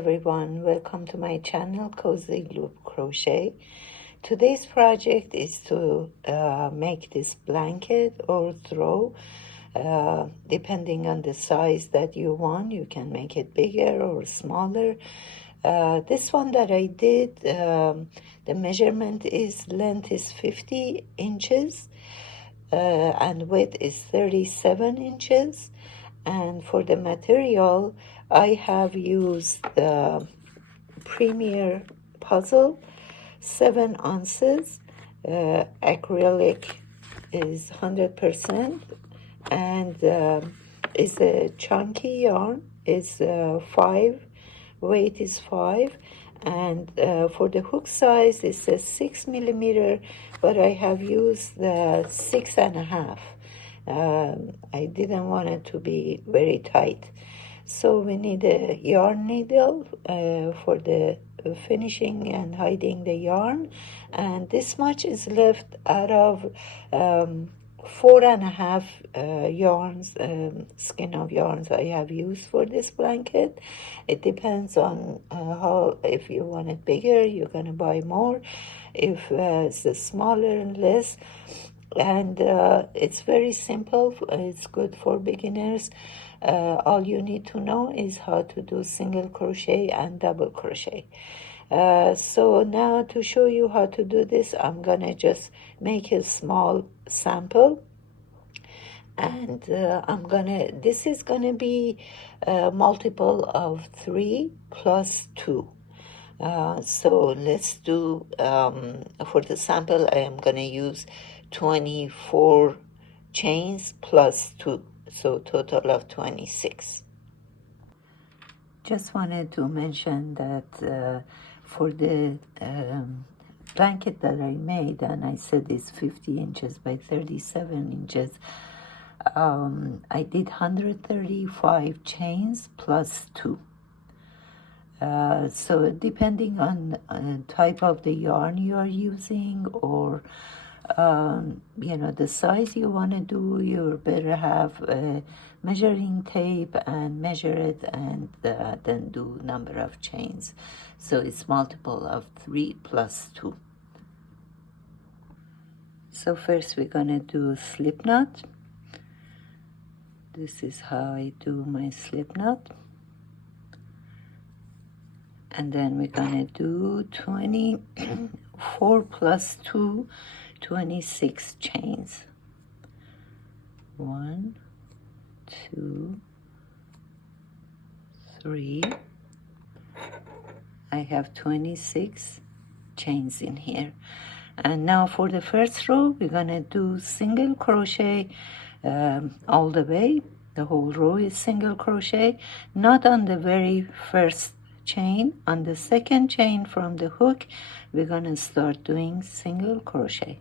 everyone, welcome to my channel Cozy Loop Crochet. Today's project is to make this blanket or throw, depending on the size that you want. You can make it bigger or smaller. This one that I did, the measurement is length is 50 inches and width is 37 inches. And for the material, I have used the Premier Puzzle, 7 ounces. Acrylic is 100%, and is a chunky yarn. Is 5, weight is 5, and for the hook size, it's a 6 millimeter, but I have used the 6.5. I didn't want it to be very tight, so we need a yarn needle for the finishing and hiding the yarn, and this much is left out of 4.5 yarns, skein of yarns I have used for this blanket. It depends on how, if you want it bigger, you're gonna buy more. If it's smaller, less. And it's very simple. It's good for beginners. All you need to know is how to do single crochet and double crochet. So now to show you how to do this, I'm gonna just make a small sample, and this is gonna be a multiple of 3 plus 2. So let's do, for the sample, I am gonna use 24 chains plus 2, so total of 26. Just wanted to mention that for the blanket that I made, and I said it's 50 inches by 37 inches, I did 135 chains plus 2. So depending on type of the yarn you are using, or the size you want to do, you better have a measuring tape and measure it, and then do number of chains. So it's multiple of 3 plus 2. So first we're gonna do slip knot. This is how I do my slip knot. And then we're gonna do 24 plus 2, 26 chains. 1, 2, 3. I have 26 chains in here. And now for the first row, we're gonna do single crochet all the way. The whole row is single crochet, not on the very first chain. On the second chain from the hook, we're gonna start doing single crochet.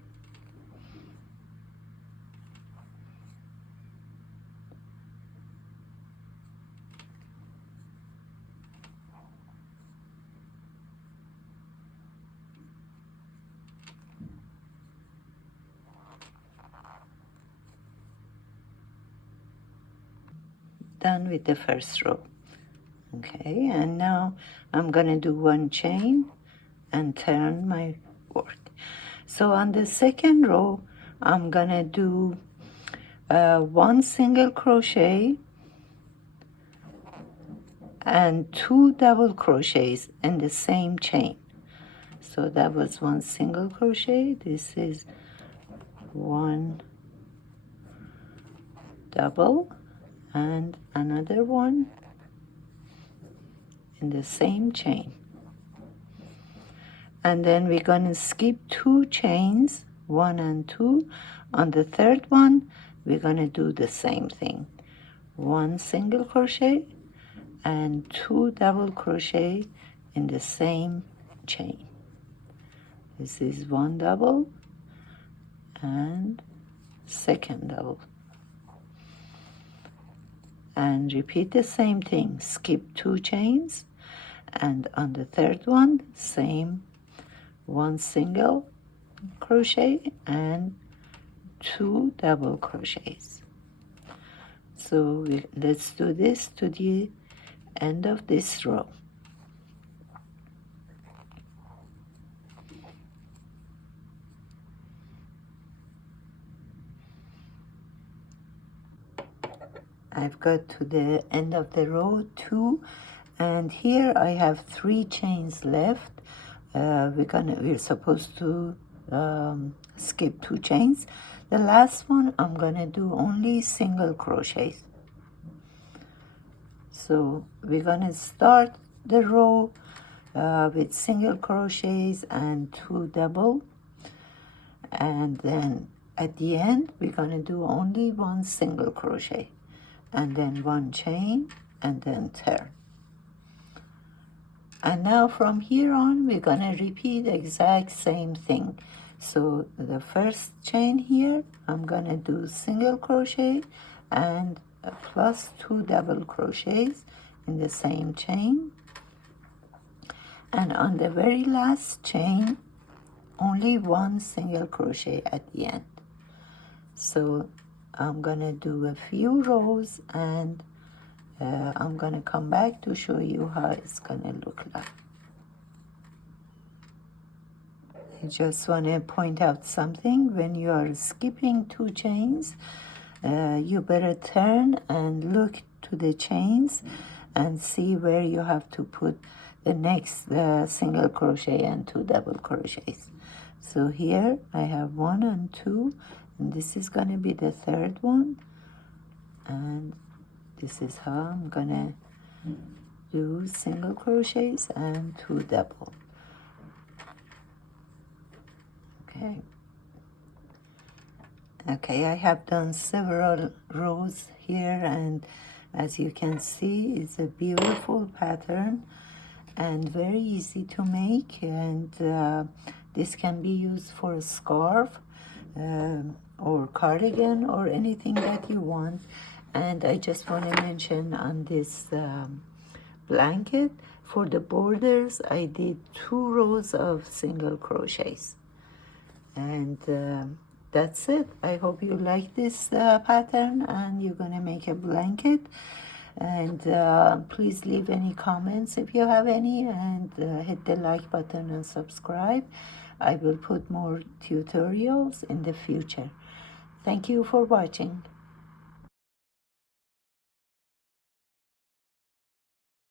Done with the first row. Okay, and now I'm gonna do 1 chain and turn my work. So on the second row, I'm gonna do 1 single crochet and 2 double crochets in the same chain. So that was 1 single crochet. This is 1 double and another one in the same chain. And then we're gonna skip 2 chains, 1 and 2. On the third one, we're gonna do the same thing. 1 single crochet and 2 double crochet in the same chain. This is 1 double and second double. And repeat the same thing. Skip 2 chains, and on the third one, same, 1 single crochet and 2 double crochets. So let's do this to the end of this row. I've got to the end of the row 2, and here I have 3 chains left. We're supposed to skip 2 chains. The last one I'm gonna do only single crochets. So we're gonna start the row with single crochets and 2 double, and then at the end we're gonna do only 1 single crochet, and then 1 chain, and then turn. And now from here on we're gonna repeat the exact same thing. So the first chain here, I'm gonna do single crochet and plus 2 double crochets in the same chain, and on the very last chain only 1 single crochet at the end. So I'm gonna do a few rows, and I'm gonna come back to show you how it's gonna look like. I just want to point out something. When you are skipping 2 chains, you better turn and look to the chains and see where you have to put the next single crochet and 2 double crochets. So here I have 1 and 2, and this is going to be the 3rd one, and this is how I'm gonna do single crochets and 2 double. Okay, I have done several rows here, and as you can see, it's a beautiful pattern and very easy to make, and this can be used for a scarf or cardigan or anything that you want. And I just want to mention on this blanket, for the borders I did 2 rows of single crochets, and that's it. I hope you like this pattern and you're gonna make a blanket. And please leave any comments if you have any, and hit the like button and subscribe. I will put more tutorials in the future. Thank you for watching.